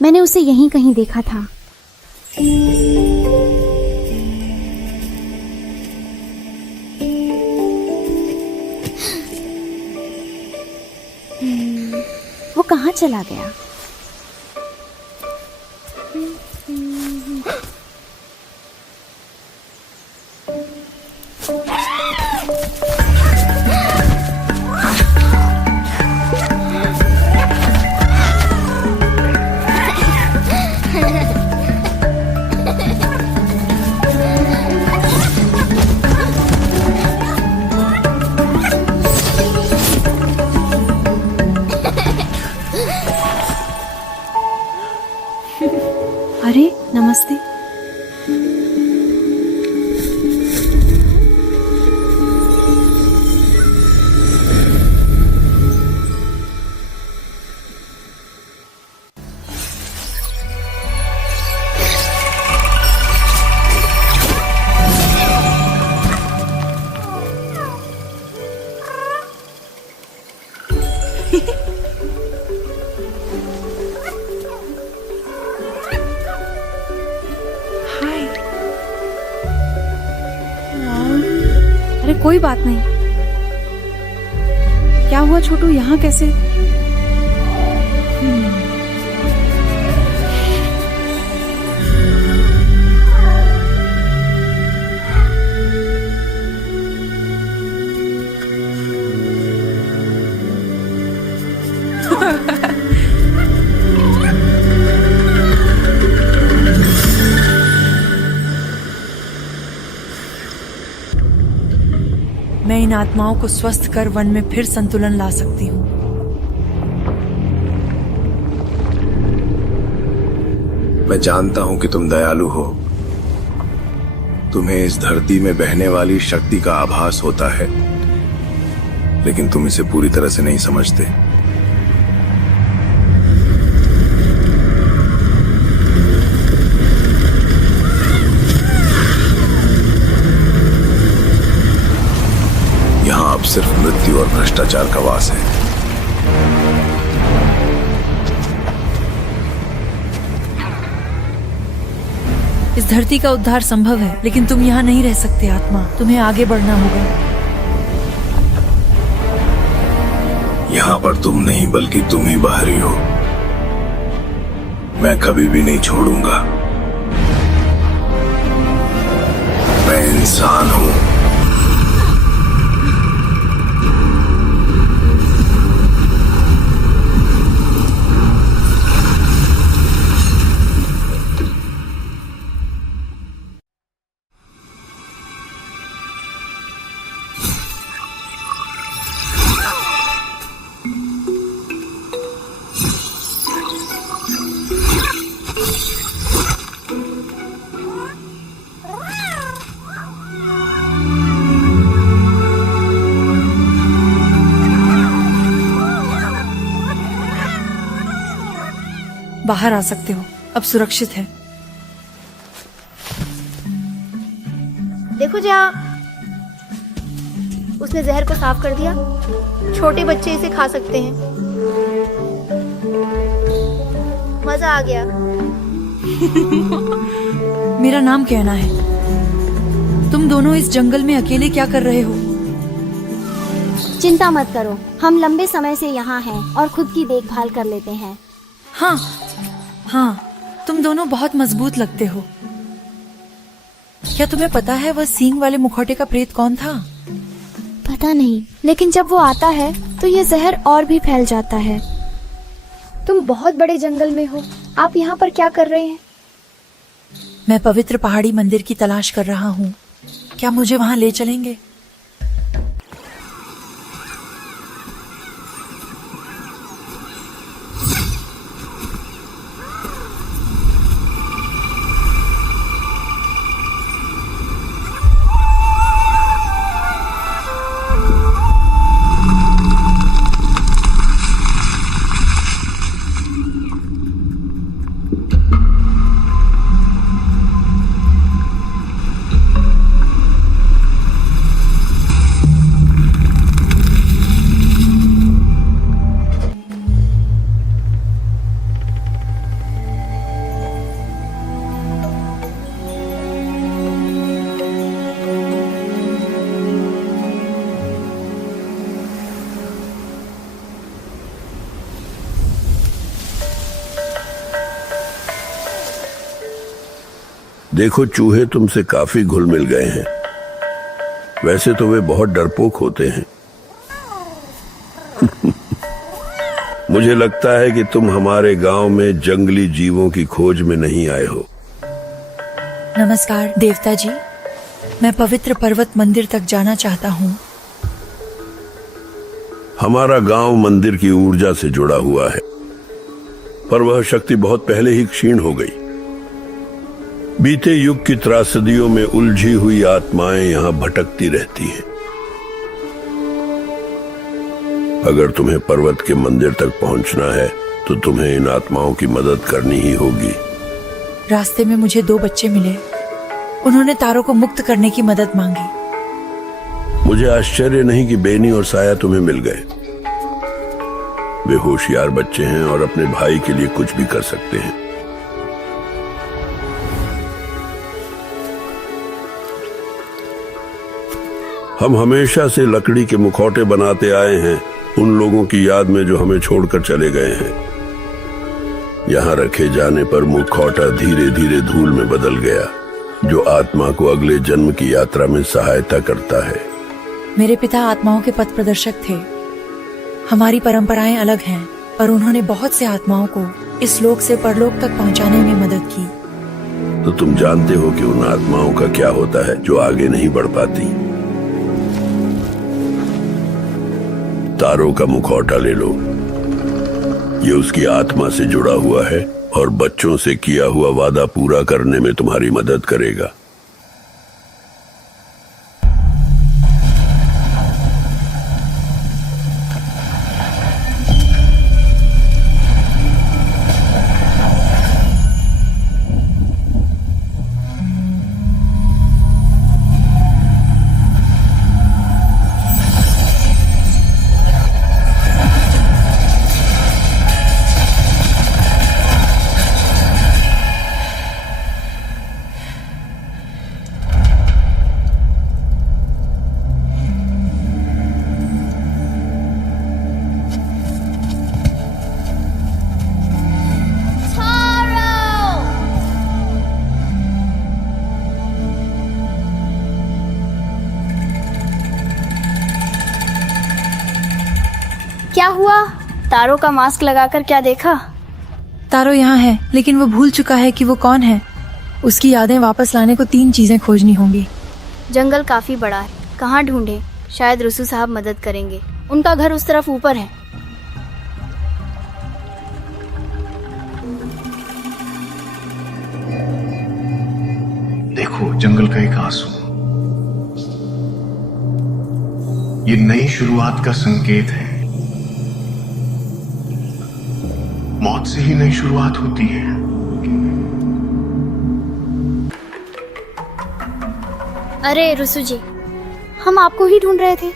मैंने उसे यहीं कहीं देखा था। वो कहाँ चला गया? अरे नमस्ते। अरे कोई बात नहीं। क्या हुआ छोटू, यहाँ कैसे? मैं इन आत्माओं को स्वस्थ कर वन में फिर संतुलन ला सकती हूँ। मैं जानता हूं कि तुम दयालु हो। तुम्हें इस धरती में बहने वाली शक्ति का आभास होता है, लेकिन तुम इसे पूरी तरह से नहीं समझते। यहां अब सिर्फ मृत्यु और भ्रष्टाचार का वास है। इस धरती का उद्धार संभव है, लेकिन तुम यहाँ नहीं रह सकते आत्मा। तुम्हें आगे बढ़ना होगा। यहां पर तुम नहीं बल्कि तुम ही बाहरी हो। मैं कभी भी नहीं छोड़ूंगा। मैं इंसान हूं। बाहर आ सकते हो, अब सुरक्षित है। देखो जा, उसने जहर को साफ कर दिया। छोटे बच्चे इसे खा सकते हैं। मजा आ गया। मेरा नाम कहना है। तुम दोनों इस जंगल में अकेले क्या कर रहे हो? चिंता मत करो, हम लंबे समय से यहाँ हैं और खुद की देखभाल कर लेते हैं। हाँ, तुम दोनों बहुत मजबूत लगते हो। क्या तुम्हें पता है वह सींग वाले मुखौटे का प्रेत कौन था? पता नहीं, लेकिन जब वो आता है तो ये जहर और भी फैल जाता है। तुम बहुत बड़े जंगल में हो, आप यहाँ पर क्या कर रहे हैं? मैं पवित्र पहाड़ी मंदिर की तलाश कर रहा हूँ। क्या मुझे वहाँ ले चलेंगे? देखो, चूहे तुमसे काफी घुल मिल गए हैं। वैसे तो वे बहुत डरपोक होते हैं। मुझे लगता है कि तुम हमारे गांव में जंगली जीवों की खोज में नहीं आए हो। नमस्कार देवता जी, मैं पवित्र पर्वत मंदिर तक जाना चाहता हूँ। हमारा गांव मंदिर की ऊर्जा से जुड़ा हुआ है, पर वह शक्ति बहुत पहले ही क्षीण हो गई। बीते युग की त्रासदियों में उलझी हुई आत्माएं यहां भटकती रहती हैं। अगर तुम्हें पर्वत के मंदिर तक पहुंचना है तो तुम्हें इन आत्माओं की मदद करनी ही होगी। रास्ते में मुझे 2 बच्चे मिले। उन्होंने तारों को मुक्त करने की मदद मांगी। मुझे आश्चर्य नहीं कि बेनी और साया तुम्हें मिल गए। वे होशियार बच्चे हैं और अपने भाई के लिए कुछ भी कर सकते हैं। हम हमेशा से लकड़ी के मुखौटे बनाते आए हैं उन लोगों की याद में जो हमें छोड़कर चले गए हैं। यहाँ रखे जाने पर मुखौटा धीरे धीरे धूल में बदल गया, जो आत्मा को अगले जन्म की यात्रा में सहायता करता है। मेरे पिता आत्माओं के पथ प्रदर्शक थे। हमारी परंपराएं अलग हैं, पर उन्होंने बहुत से आत्माओं को इस लोक से परलोक तक पहुंचाने में मदद की। तो तुम जानते हो कि उन आत्माओं का क्या होता है जो आगे नहीं बढ़ पाती। तारों का मुखौटा ले लो, ये उसकी आत्मा से जुड़ा हुआ है और बच्चों से किया हुआ वादा पूरा करने में तुम्हारी मदद करेगा। क्या हुआ? तारों का मास्क लगाकर क्या देखा? तारो यहाँ है, लेकिन वो भूल चुका है कि वो कौन है। उसकी यादें वापस लाने को 3 चीजें खोजनी होंगी। जंगल काफी बड़ा है, कहाँ ढूंढे? शायद रुसू साहब मदद करेंगे। उनका घर उस तरफ ऊपर है। देखो, जंगल का एक आंसू, ये नई शुरुआत का संकेत है। मौत से ही नई शुरुआत होती है। अरे रुसू जी, हम आपको ही ढूंढ रहे थे।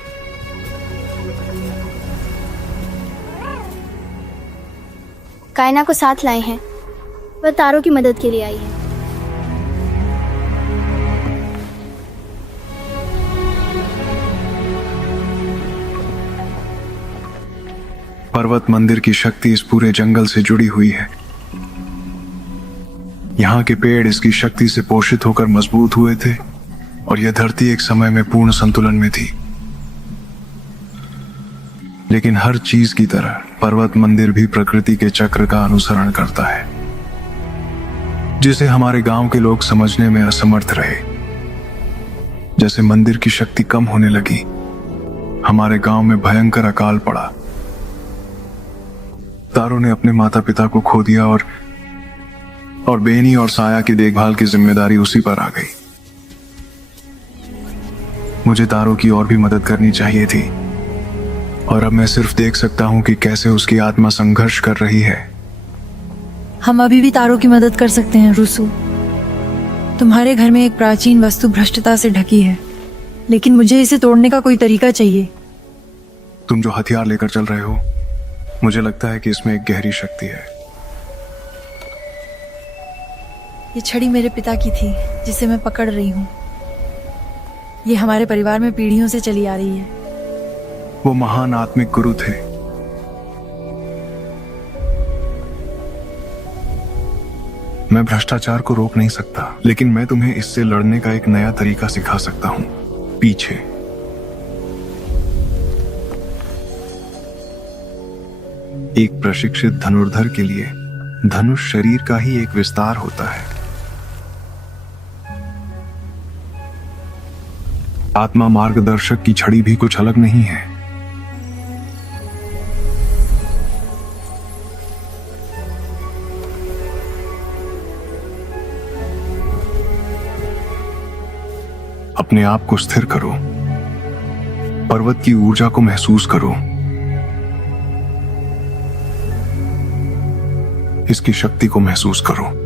कायना को साथ लाए हैं, वह तारों की मदद के लिए आई है। पर्वत मंदिर की शक्ति इस पूरे जंगल से जुड़ी हुई है। यहाँ के पेड़ इसकी शक्ति से पोषित होकर मजबूत हुए थे और यह धरती एक समय में पूर्ण संतुलन में थी। लेकिन हर चीज की तरह पर्वत मंदिर भी प्रकृति के चक्र का अनुसरण करता है, जिसे हमारे गांव के लोग समझने में असमर्थ रहे। जैसे मंदिर की शक्ति कम होने लगी, हमारे गांव में भयंकर अकाल पड़ा। तारों ने अपने माता पिता को खो दिया और बेनी और साया की देखभाल की जिम्मेदारी उसी पर आ गई। मुझे तारों की और भी मदद करनी चाहिए थी, और अब मैं सिर्फ देख सकता हूं कि कैसे उसकी आत्मा संघर्ष कर रही है। हम अभी भी तारों की मदद कर सकते हैं रुसू। तुम्हारे घर में एक प्राचीन वस्तु भ्रष्टता से ढकी है, लेकिन मुझे इसे तोड़ने का कोई तरीका चाहिए। तुम जो हथियार लेकर चल रहे हो, मुझे लगता है कि इसमें एक गहरी शक्ति है। ये छड़ी मेरे पिता की थी, जिसे मैं पकड़ रही हूँ। ये हमारे परिवार में पीढ़ियों से चली आ रही है। वो महान आत्मिक गुरु थे। मैं भ्रष्टाचार को रोक नहीं सकता, लेकिन मैं तुम्हें इससे लड़ने का एक नया तरीका सिखा सकता हूँ। पीछे। एक प्रशिक्षित धनुर्धर के लिए धनुष शरीर का ही एक विस्तार होता है। आत्मा मार्गदर्शक की छड़ी भी कुछ अलग नहीं है। अपने आप को स्थिर करो, पर्वत की ऊर्जा को महसूस करो, इसकी शक्ति को महसूस करो।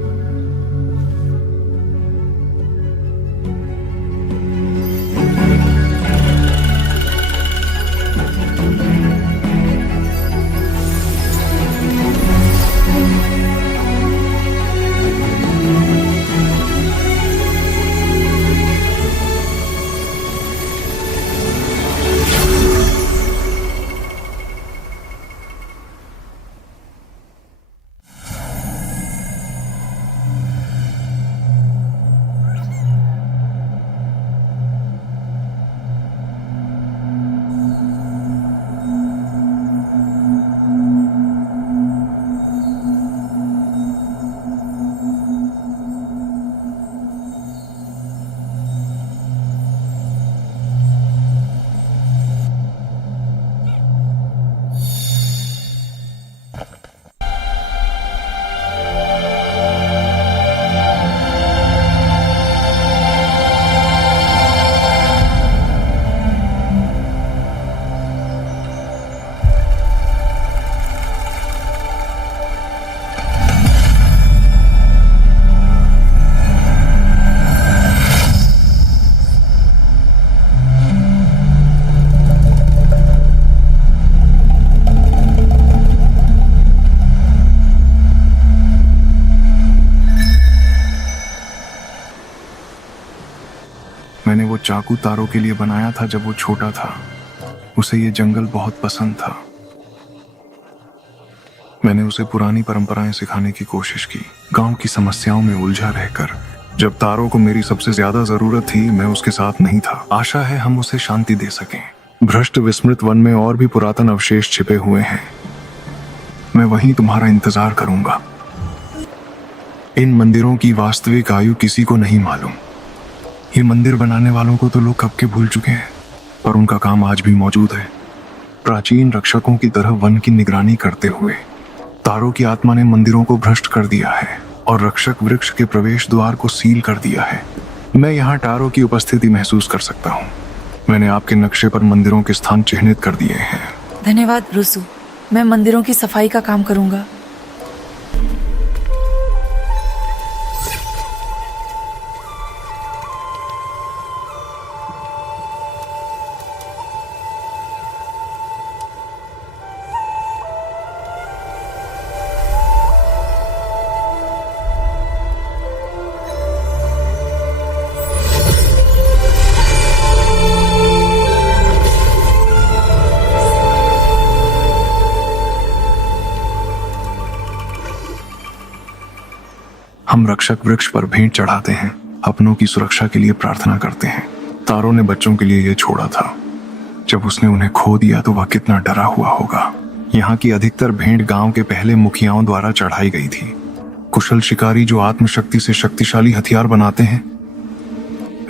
मैंने वो चाकू तारों के लिए बनाया था जब वो छोटा था। उसे ये जंगल बहुत पसंद था। मैंने उसे पुरानी परंपराएं सिखाने की कोशिश की, गांव की समस्याओं में उलझा रहकर। जब तारों को मेरी सबसे ज्यादा जरूरत थी, मैं उसके साथ नहीं था। आशा है हम उसे शांति दे सकें। भ्रष्ट विस्मृत वन में और भी पुरातन अवशेष छिपे हुए हैं। मैं वहीं तुम्हारा इंतजार करूंगा। इन मंदिरों की वास्तविक आयु किसी को नहीं मालूम। ये मंदिर बनाने वालों को तो लोग कब के भूल चुके हैं, पर उनका काम आज भी मौजूद है। प्राचीन रक्षकों की तरह वन की निगरानी करते हुए तारों की आत्मा ने मंदिरों को भ्रष्ट कर दिया है और रक्षक वृक्ष के प्रवेश द्वार को सील कर दिया है। मैं यहाँ तारों की उपस्थिति महसूस कर सकता हूँ। मैंने आपके नक्शे पर मंदिरों के स्थान चिन्हित कर दिए हैं। धन्यवाद रुसु। मैं मंदिरों की सफाई का काम करूंगा। हम रक्षक वृक्ष पर भेंट चढ़ाते हैं, अपनों की सुरक्षा के लिए प्रार्थना करते हैं। तारों ने बच्चों के लिए यह छोड़ा था। जब उसने उन्हें खो दिया तो वह कितना डरा हुआ होगा। यहाँ की अधिकतर भेंट गांव के पहले मुखियाओं द्वारा चढ़ाई गई थी। कुशल शिकारी जो आत्मशक्ति से शक्तिशाली हथियार बनाते हैं।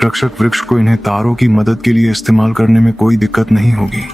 रक्षक वृक्ष को इन्हें तारों की मदद के लिए इस्तेमाल करने में कोई दिक्कत नहीं होगी।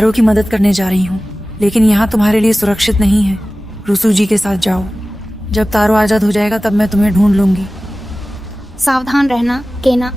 तारो की मदद करने जा रही हूँ, लेकिन यहाँ तुम्हारे लिए सुरक्षित नहीं है। रुसू जी के साथ जाओ। जब तारो आजाद हो जाएगा तब मैं तुम्हें ढूंढ लूंगी। सावधान रहना केना।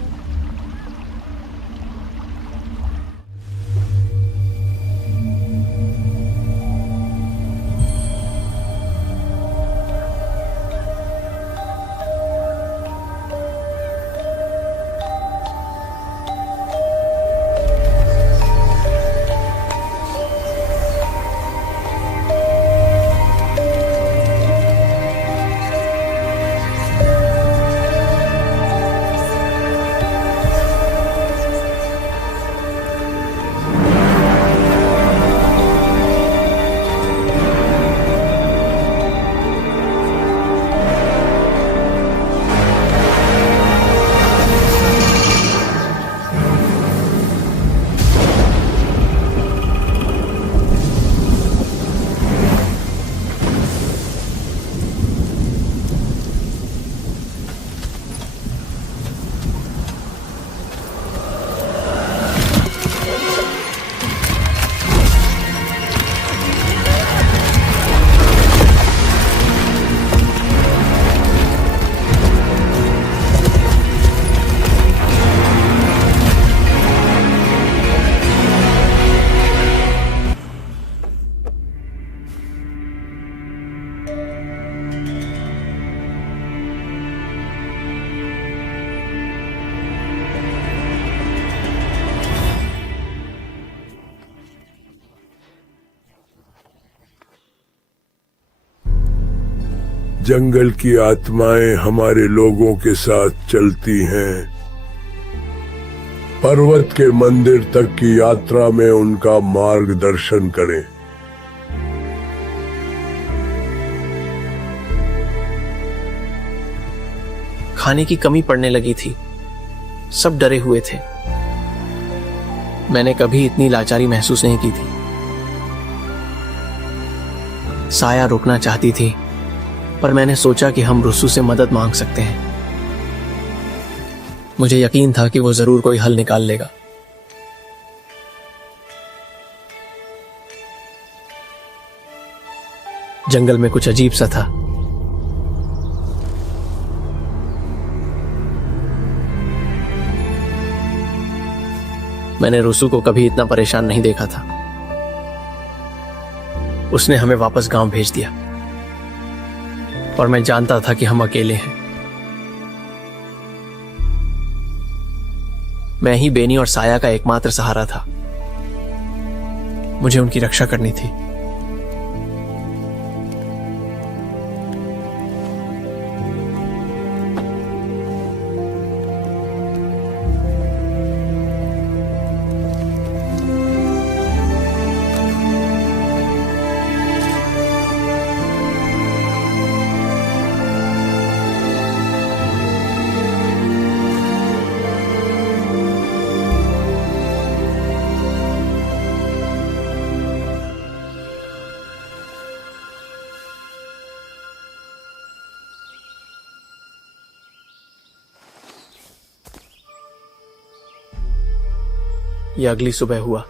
जंगल की आत्माएं हमारे लोगों के साथ चलती हैं। पर्वत के मंदिर तक की यात्रा में उनका मार्गदर्शन करें। खाने की कमी पड़ने लगी थी। सब डरे हुए थे। मैंने कभी इतनी लाचारी महसूस नहीं की थी। साया रोकना चाहती थी, पर मैंने सोचा कि हम रुसू से मदद मांग सकते हैं। मुझे यकीन था कि वो जरूर कोई हल निकाल लेगा। जंगल में कुछ अजीब सा था। मैंने रुसू को कभी इतना परेशान नहीं देखा था। उसने हमें वापस गांव भेज दिया, और मैं जानता था कि हम अकेले हैं। मैं ही बेनी और साया का एकमात्र सहारा था। मुझे उनकी रक्षा करनी थी। यह अगली सुबह हुआ।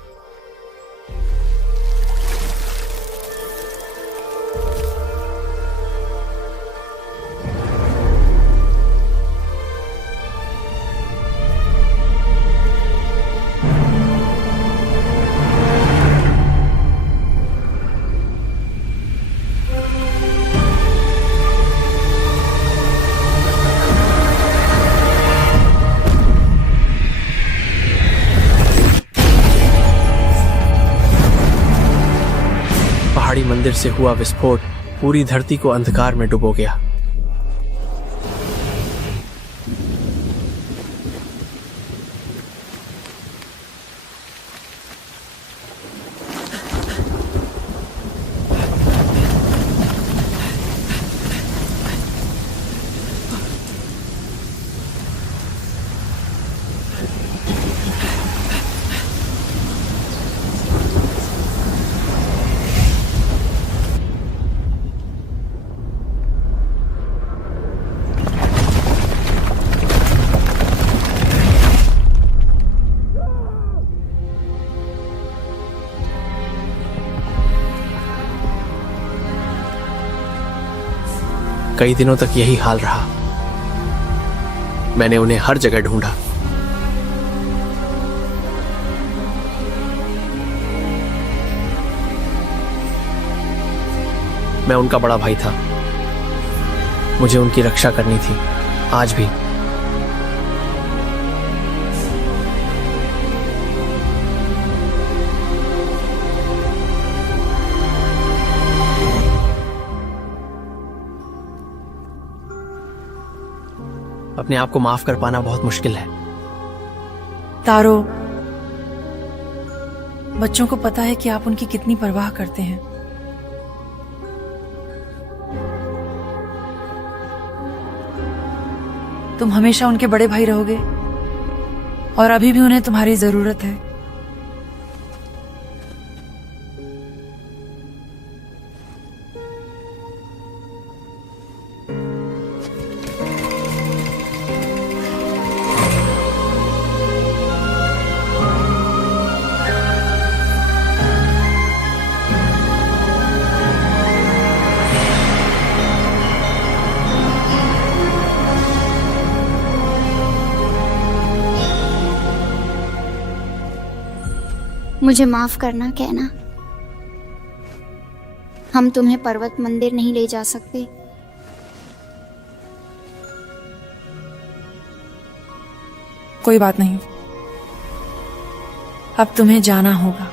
पहाड़ी मंदिर से हुआ विस्फोट पूरी धरती को अंधकार में डुबो गया। कई दिनों तक यही हाल रहा। मैंने उन्हें हर जगह ढूंढा। मैं उनका बड़ा भाई था, मुझे उनकी रक्षा करनी थी, आज भी। अपने आप को माफ कर पाना बहुत मुश्किल है। तारो, बच्चों को पता है कि आप उनकी कितनी परवाह करते हैं। तुम हमेशा उनके बड़े भाई रहोगे और अभी भी उन्हें तुम्हारी जरूरत है। मुझे माफ करना कहना, हम तुम्हें पर्वत मंदिर नहीं ले जा सकते। कोई बात नहीं, अब तुम्हें जाना होगा।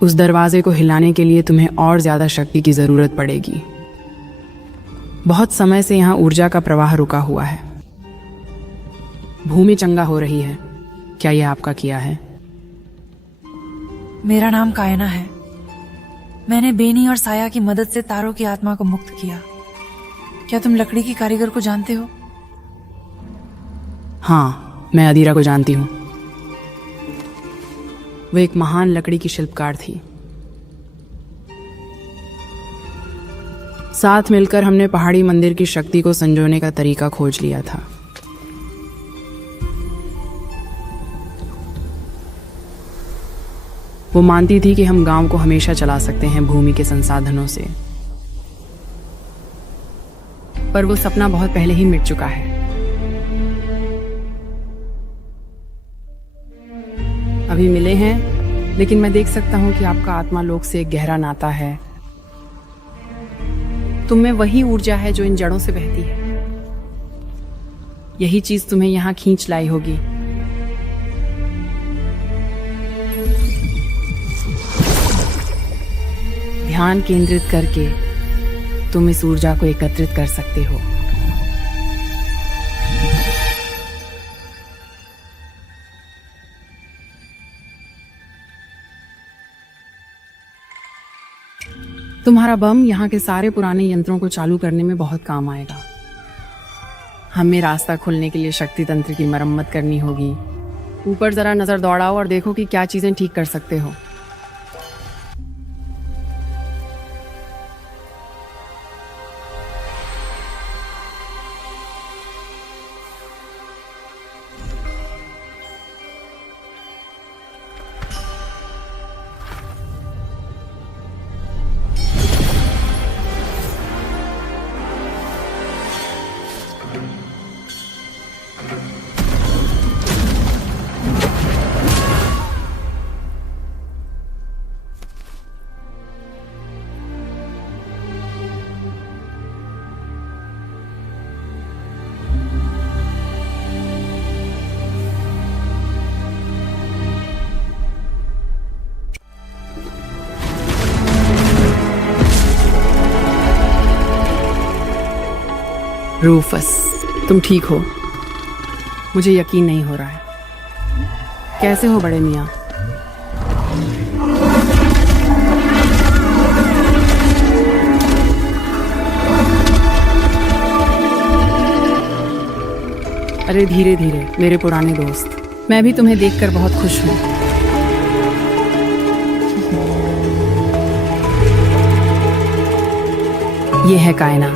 उस दरवाजे को हिलाने के लिए तुम्हें और ज्यादा शक्ति की जरूरत पड़ेगी। बहुत समय से यहाँ ऊर्जा का प्रवाह रुका हुआ है। भूमि चंगा हो रही है। क्या यह आपका किया है? मेरा नाम कायना है। मैंने बेनी और साया की मदद से तारों की आत्मा को मुक्त किया। क्या तुम लकड़ी की कारीगर को जानते हो? हाँ, मैं अदीरा को जानती हूँ। वो एक महान लकड़ी की शिल्पकार थी। साथ मिलकर हमने पहाड़ी मंदिर की शक्ति को संजोने का तरीका खोज लिया था। वो मानती थी कि हम गांव को हमेशा चला सकते हैं भूमि के संसाधनों से, पर वो सपना बहुत पहले ही मिट चुका है। अभी मिले हैं, लेकिन मैं देख सकता हूं कि आपका आत्मा लोक से एक गहरा नाता है। तुम में वही ऊर्जा है जो इन जड़ों से बहती है। यही चीज तुम्हें यहां खींच लाई होगी। ध्यान केंद्रित करके तुम इस ऊर्जा को एकत्रित कर सकते हो। तुम्हारा बम यहाँ के सारे पुराने यंत्रों को चालू करने में बहुत काम आएगा। हमें रास्ता खोलने के लिए शक्ति तंत्र की मरम्मत करनी होगी। ऊपर जरा नजर दौड़ाओ और देखो कि क्या चीजें ठीक कर सकते हो। रूफस, तुम ठीक हो? मुझे यकीन नहीं हो रहा है। कैसे हो बड़े मियाँ? अरे धीरे धीरे मेरे पुराने दोस्त, मैं भी तुम्हें देखकर बहुत खुश हूँ। ये है कायना,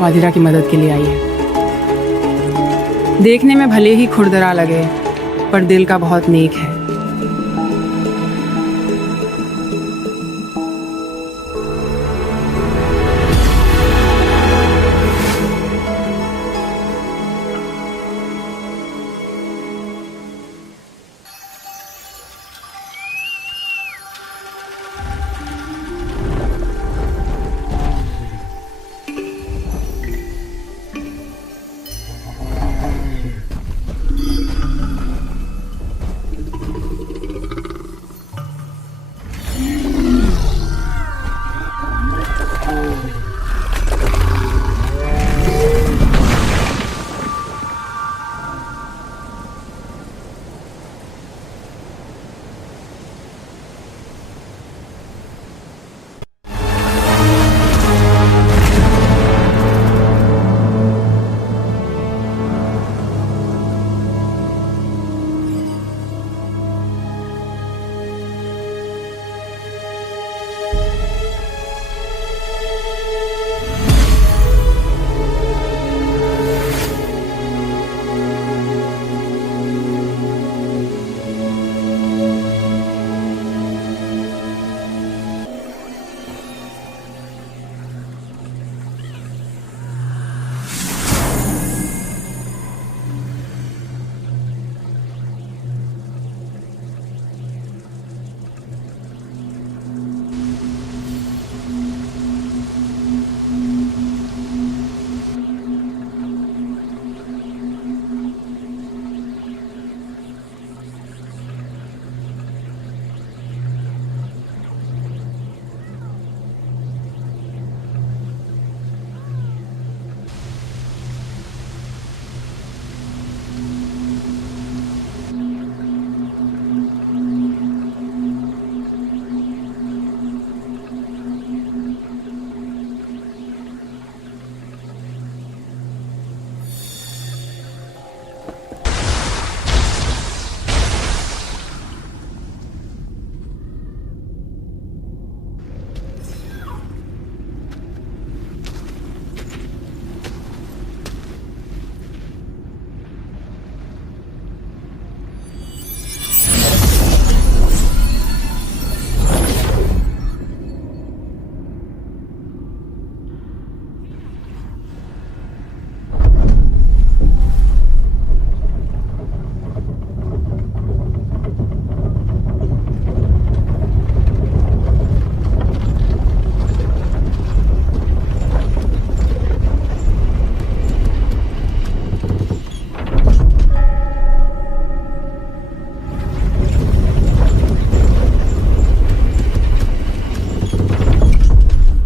वादिरा की मदद के लिए आई है। देखने में भले ही खुरदरा लगे, पर दिल का बहुत नेक है।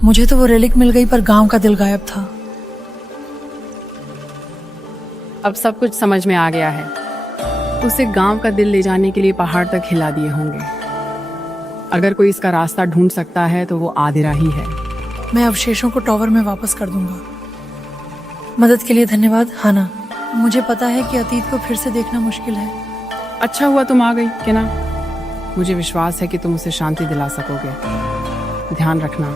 मुझे तो वो रेलिक मिल गई, पर गांव का दिल गायब था। अब सब कुछ समझ में आ गया है। उसे गांव का दिल ले जाने के लिए पहाड़ तक हिला दिए होंगे। अगर कोई इसका रास्ता ढूंढ सकता है तो वो आदिरा ही है। मैं अवशेषों को टॉवर में वापस कर दूंगा। मदद के लिए धन्यवाद हाना। मुझे पता है कि अतीत को फिर से देखना मुश्किल है। अच्छा हुआ तुम आ गई केना। मुझे विश्वास है कि तुम उसे शांति दिला सकोगे। ध्यान रखना।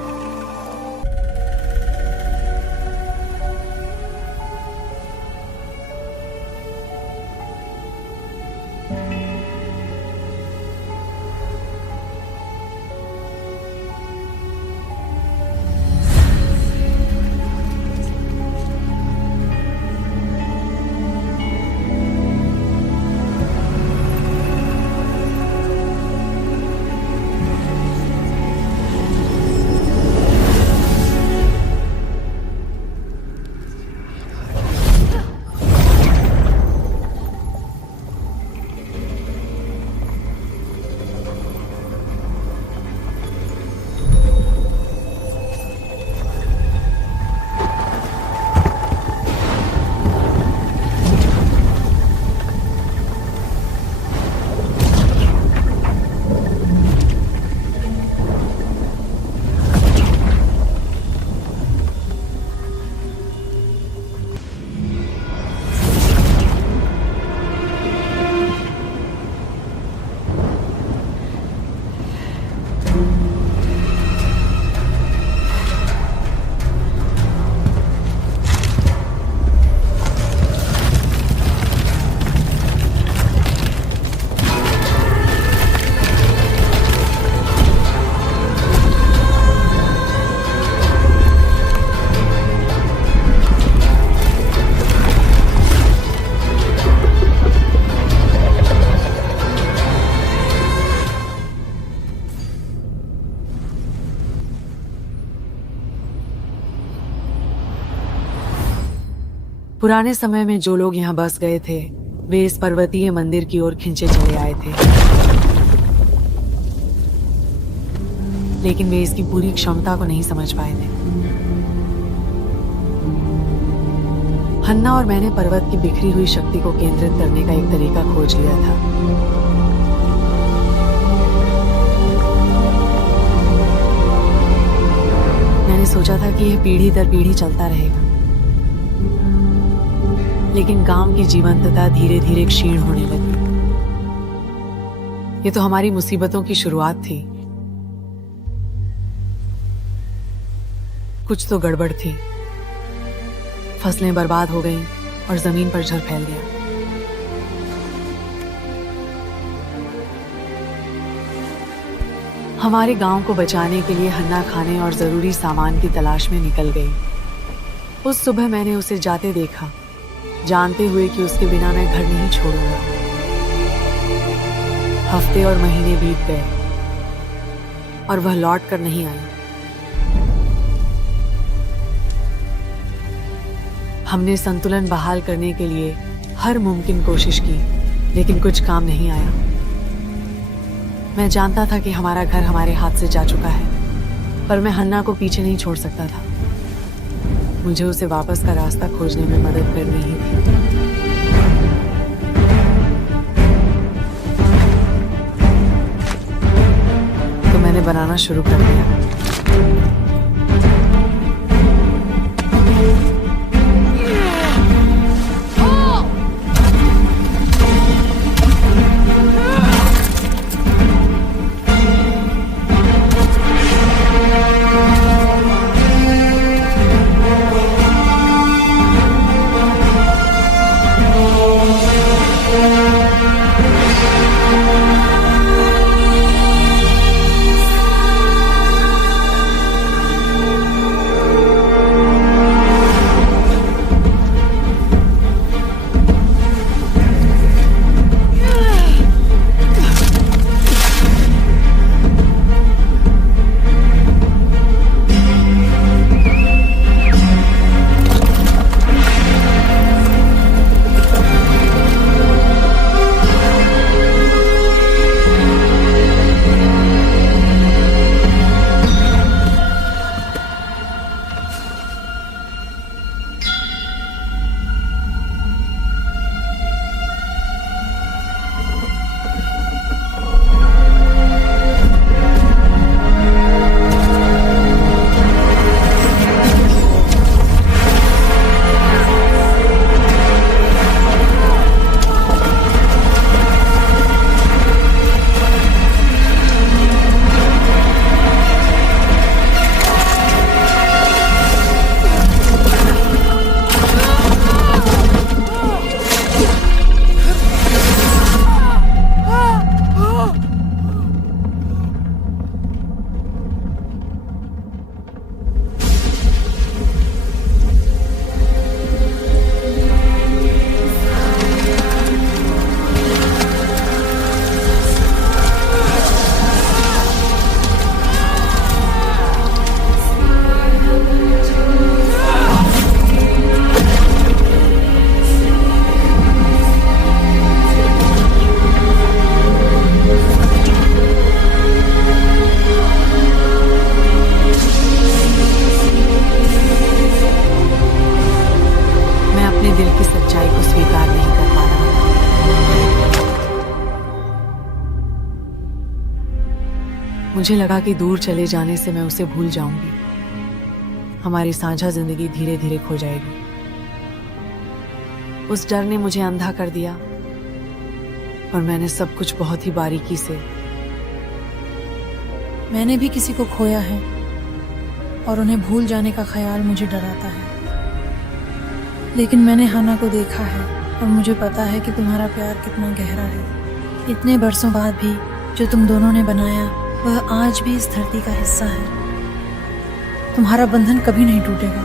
पुराने समय में जो लोग यहाँ बस गए थे वे इस पर्वतीय मंदिर की ओर खिंचे चले आए थे, लेकिन वे इसकी पूरी क्षमता को नहीं समझ पाए थे। हन्ना और मैंने पर्वत की बिखरी हुई शक्ति को केंद्रित करने का एक तरीका खोज लिया था। मैंने सोचा था कि यह पीढ़ी दर पीढ़ी चलता रहेगा, लेकिन गांव की जीवंतता धीरे धीरे क्षीण होने लगी। ये तो हमारी मुसीबतों की शुरुआत थी। कुछ तो गड़बड़ थी। फसलें बर्बाद हो गईं और जमीन पर जल फैल गया। हमारे गांव को बचाने के लिए हन्ना खाने और जरूरी सामान की तलाश में निकल गई। उस सुबह मैंने उसे जाते देखा, जानते हुए कि उसके बिना मैं घर नहीं छोड़ूंगा। हफ्ते और महीने बीत गए और वह लौट कर नहीं आई। हमने संतुलन बहाल करने के लिए हर मुमकिन कोशिश की, लेकिन कुछ काम नहीं आया। मैं जानता था कि हमारा घर हमारे हाथ से जा चुका है, पर मैं हन्ना को पीछे नहीं छोड़ सकता था। मुझे उसे वापस का रास्ता खोजने में मदद करनी ही थी। तो मैंने बनाना शुरू कर दिया। मुझे लगा कि दूर चले जाने से मैं उसे भूल जाऊंगी, हमारी साझा जिंदगी धीरे धीरे खो जाएगी। उस डर ने मुझे अंधा कर दिया और मैंने सब कुछ बहुत ही बारीकी से। मैंने भी किसी को खोया है और उन्हें भूल जाने का ख्याल मुझे डराता है, लेकिन मैंने हन्ना को देखा है और मुझे पता है कि तुम्हारा प्यार कितना गहरा है। इतने बरसों बाद भी जो तुम दोनों ने बनाया वह आज भी इस धरती का हिस्सा है। तुम्हारा बंधन कभी नहीं टूटेगा।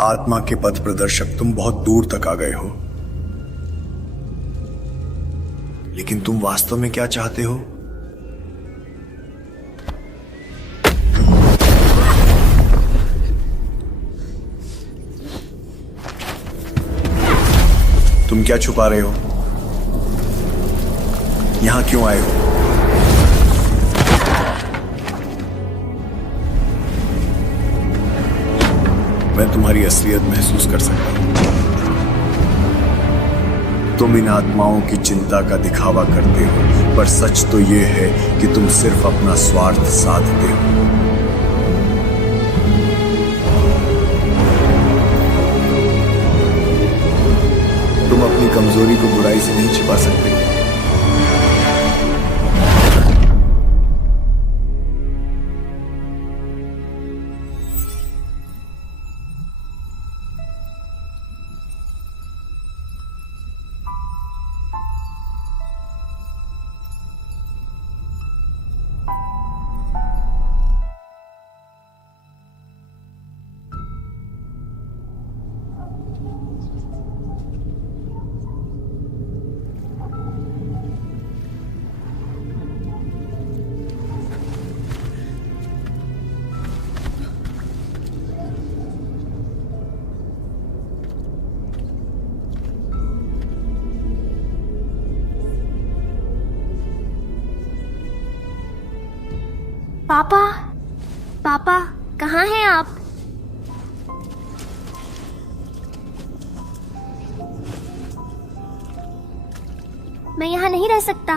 आत्मा के पथ प्रदर्शक, तुम बहुत दूर तक आ गए हो, लेकिन तुम वास्तव में क्या चाहते हो? तुम क्या छुपा रहे हो? यहां क्यों आए हो? मैं तुम्हारी असलियत महसूस कर सकता हूं। तुम इन आत्माओं की चिंता का दिखावा करते हो, पर सच तो यह है कि तुम सिर्फ अपना स्वार्थ साधते हो। तुम अपनी कमजोरी को बुराई से नहीं छिपा सकते। पापा, पापा, कहाँ हैं आप? मैं यहाँ नहीं रह सकता।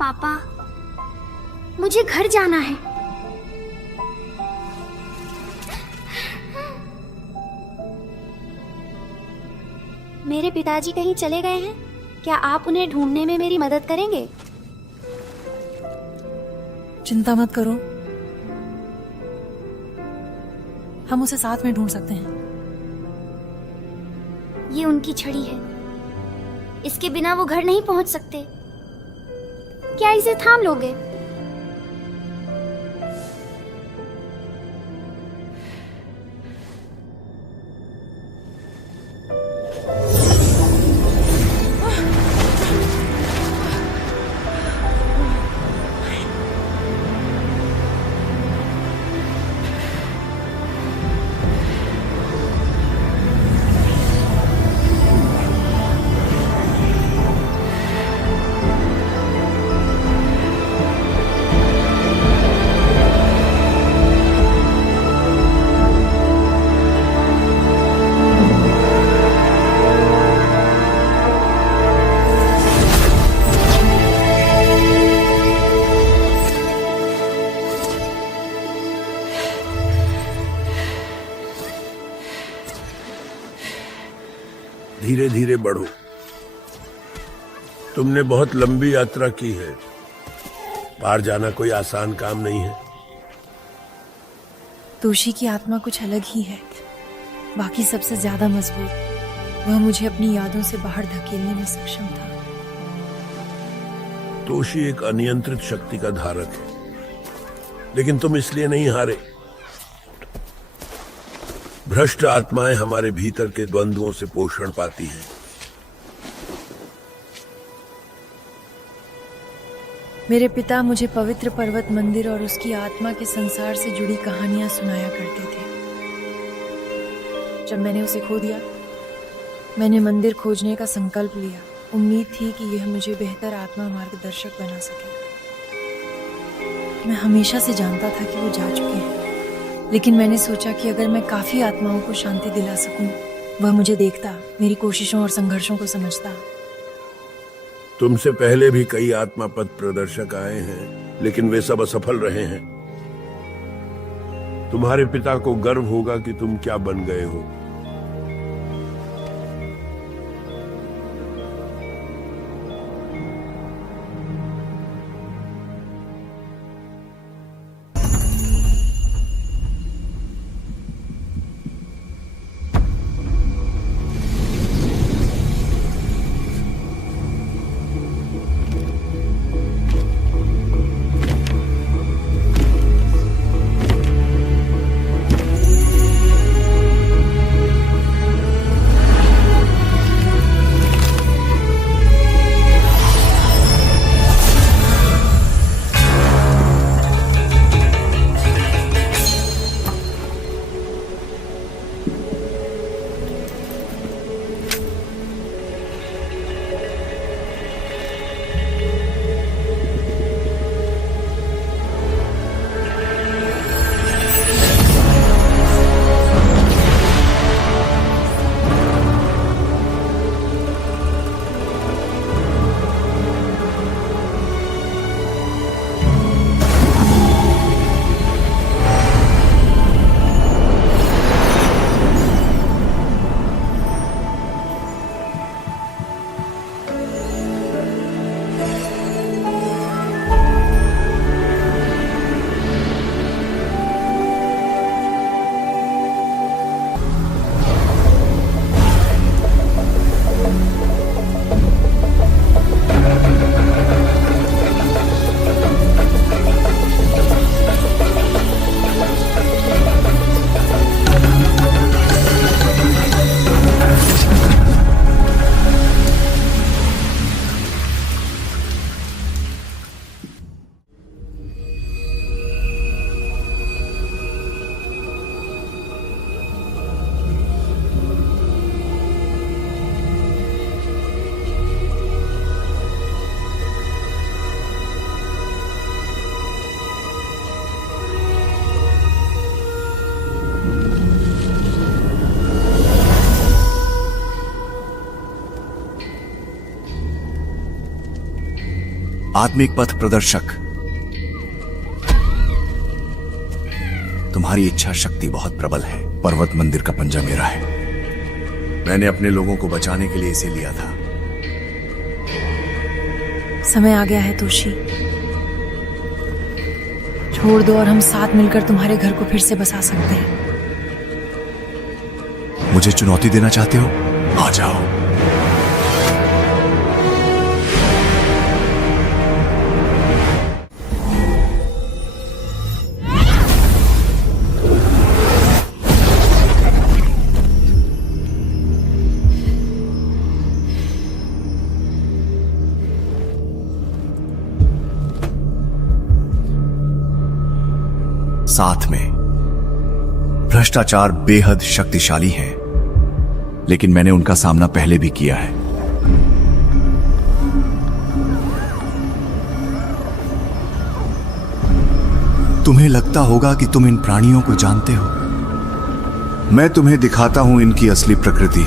पापा, मुझे घर जाना है। मेरे पिताजी कहीं चले गए हैं? क्या आप उन्हें ढूंढने में मेरी मदद करेंगे? चिंता मत करो, हम उसे साथ में ढूंढ सकते हैं। ये उनकी छड़ी है, इसके बिना वो घर नहीं पहुंच सकते। क्या इसे थाम लोगे? धीरे धीरे बढ़ो। तुमने बहुत लंबी यात्रा की है, पार जाना कोई आसान काम नहीं है। तोशी की आत्मा कुछ अलग ही है, बाकी सबसे ज्यादा मजबूत। वह मुझे अपनी यादों से बाहर धकेलने में सक्षम था। तोशी एक अनियंत्रित शक्ति का धारक है, लेकिन तुम इसलिए नहीं हारे। भ्रष्ट आत्माएं हमारे भीतर के द्वंद्वों से पोषण पाती हैं। मेरे पिता मुझे पवित्र पर्वत मंदिर और उसकी आत्मा के संसार से जुड़ी कहानियां सुनाया करते थे। जब मैंने उसे खो दिया, मैंने मंदिर खोजने का संकल्प लिया। उम्मीद थी कि यह मुझे बेहतर आत्मा मार्गदर्शक बना सके। मैं हमेशा से जानता था कि वो जा चुके हैं, लेकिन मैंने सोचा कि अगर मैं काफी आत्माओं को शांति दिला सकूं, वह मुझे देखता, मेरी कोशिशों और संघर्षों को समझता। तुमसे पहले भी कई आत्मा पथ प्रदर्शक आए हैं, लेकिन वे सब असफल रहे हैं। तुम्हारे पिता को गर्व होगा कि तुम क्या बन गए हो। आत्मिक पथ प्रदर्शक। तुम्हारी इच्छा शक्ति बहुत प्रबल है। पर्वत मंदिर का पंजा मेरा है। मैंने अपने लोगों को बचाने के लिए इसे लिया था। समय आ गया है तोशी, छोड़ दो और हम साथ मिलकर तुम्हारे घर को फिर से बसा सकते हैं। मुझे चुनौती देना चाहते हो? आ जाओ। साथ में भ्रष्टाचार बेहद शक्तिशाली है, लेकिन मैंने उनका सामना पहले भी किया है। तुम्हें लगता होगा कि तुम इन प्राणियों को जानते हो। मैं तुम्हें दिखाता हूं इनकी असली प्रकृति।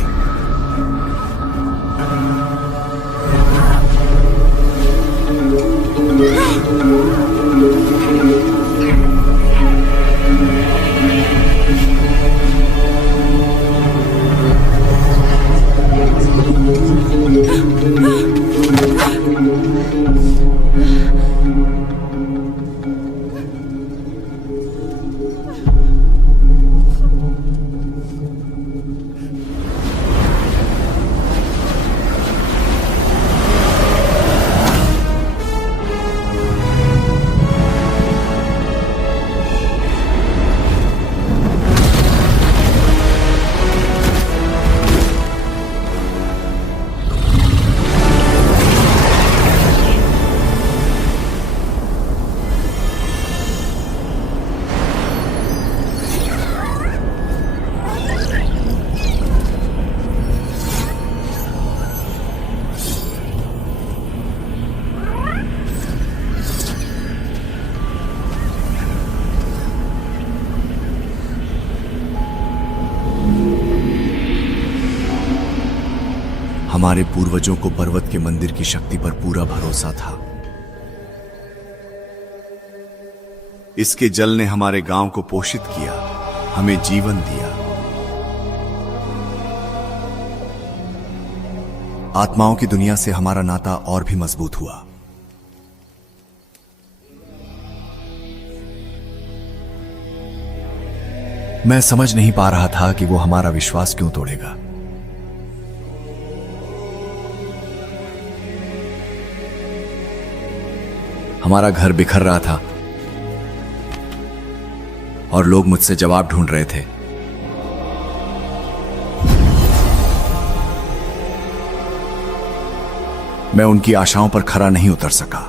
हमारे पूर्वजों को पर्वत के मंदिर की शक्ति पर पूरा भरोसा था। इसके जल ने हमारे गांव को पोषित किया, हमें जीवन दिया। आत्माओं की दुनिया से हमारा नाता और भी मजबूत हुआ। मैं समझ नहीं पा रहा था कि वो हमारा विश्वास क्यों तोड़ेगा। हमारा घर बिखर रहा था और लोग मुझसे जवाब ढूंढ रहे थे। मैं उनकी आशाओं पर खरा नहीं उतर सका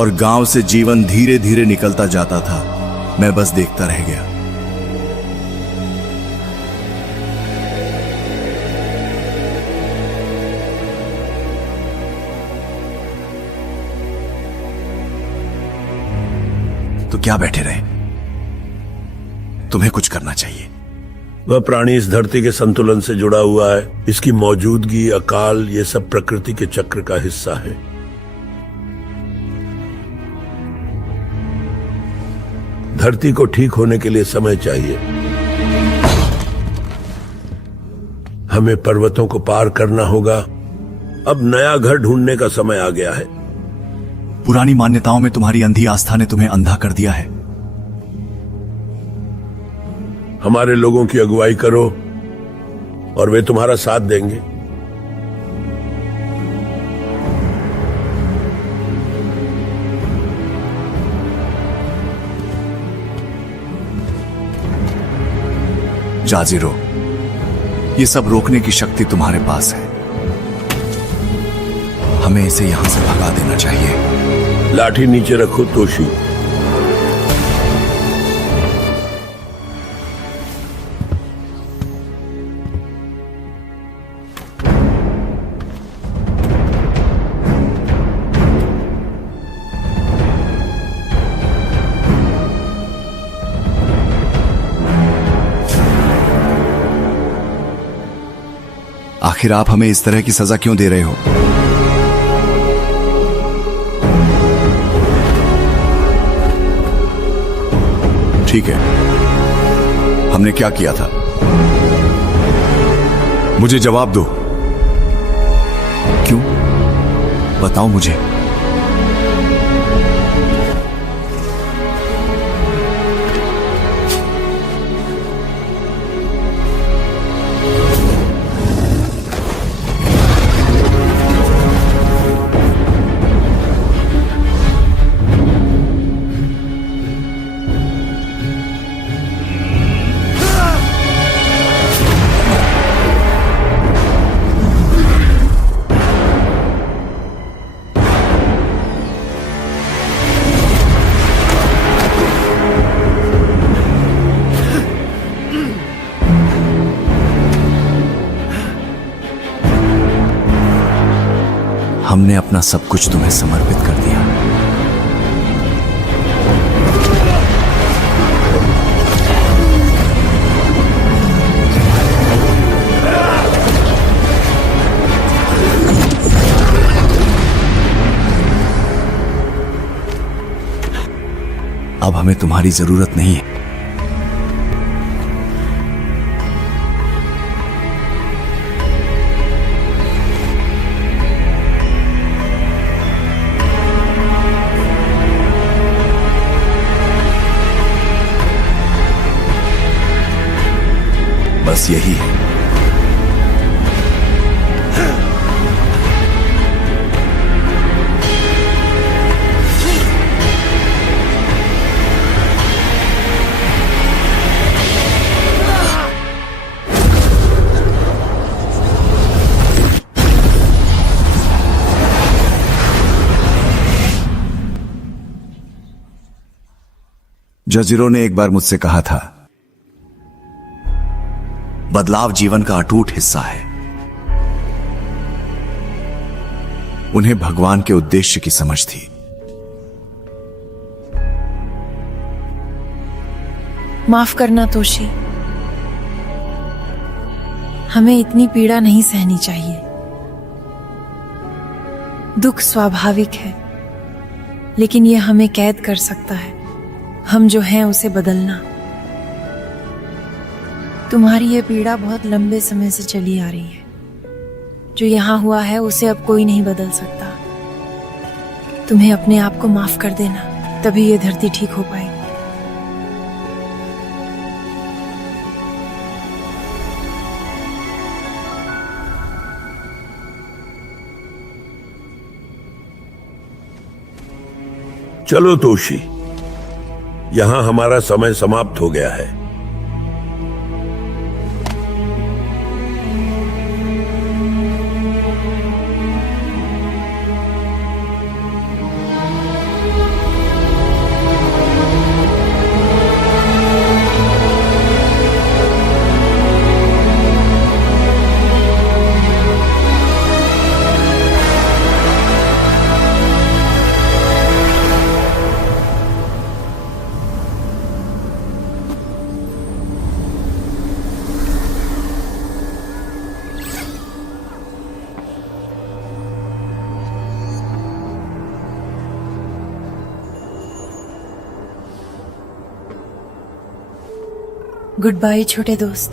और गांव से जीवन धीरे धीरे निकलता जाता था। मैं बस देखता रह गया। तो क्या बैठे रहे? तुम्हें कुछ करना चाहिए। वह प्राणी इस धरती के संतुलन से जुड़ा हुआ है। इसकी मौजूदगी, अकाल, ये सब प्रकृति के चक्र का हिस्सा है। धरती को ठीक होने के लिए समय चाहिए। हमें पर्वतों को पार करना होगा। अब नया घर ढूंढने का समय आ गया है। पुरानी मान्यताओं में तुम्हारी अंधी आस्था ने तुम्हें अंधा कर दिया है। हमारे लोगों की अगुवाई करो और वे तुम्हारा साथ देंगे। जाजिरो, ये सब रोकने की शक्ति तुम्हारे पास है। हमें इसे यहां से भगा देना चाहिए। लाठी नीचे रखो तोशी। आखिर आप हमें इस तरह की सजा क्यों दे रहे हो? ठीक है, हमने क्या किया था? मुझे जवाब दो। क्यों? बताओ मुझे। हमने अपना सब कुछ तुम्हें समर्पित कर दिया। अब हमें तुम्हारी जरूरत नहीं है। बस यही है। जजीरों ने एक बार मुझसे कहा था, बदलाव जीवन का अटूट हिस्सा है। उन्हें भगवान के उद्देश्य की समझ थी। माफ करना तोशी, हमें इतनी पीड़ा नहीं सहनी चाहिए। दुख स्वाभाविक है, लेकिन यह हमें कैद कर सकता है। हम जो हैं उसे बदलना। तुम्हारी यह पीड़ा बहुत लंबे समय से चली आ रही है। जो यहां हुआ है उसे अब कोई नहीं बदल सकता। तुम्हें अपने आप को माफ कर देना, तभी यह धरती ठीक हो पाएगी। चलो तोशी, यहां हमारा समय समाप्त हो गया है। गुड बाय छोटे दोस्त।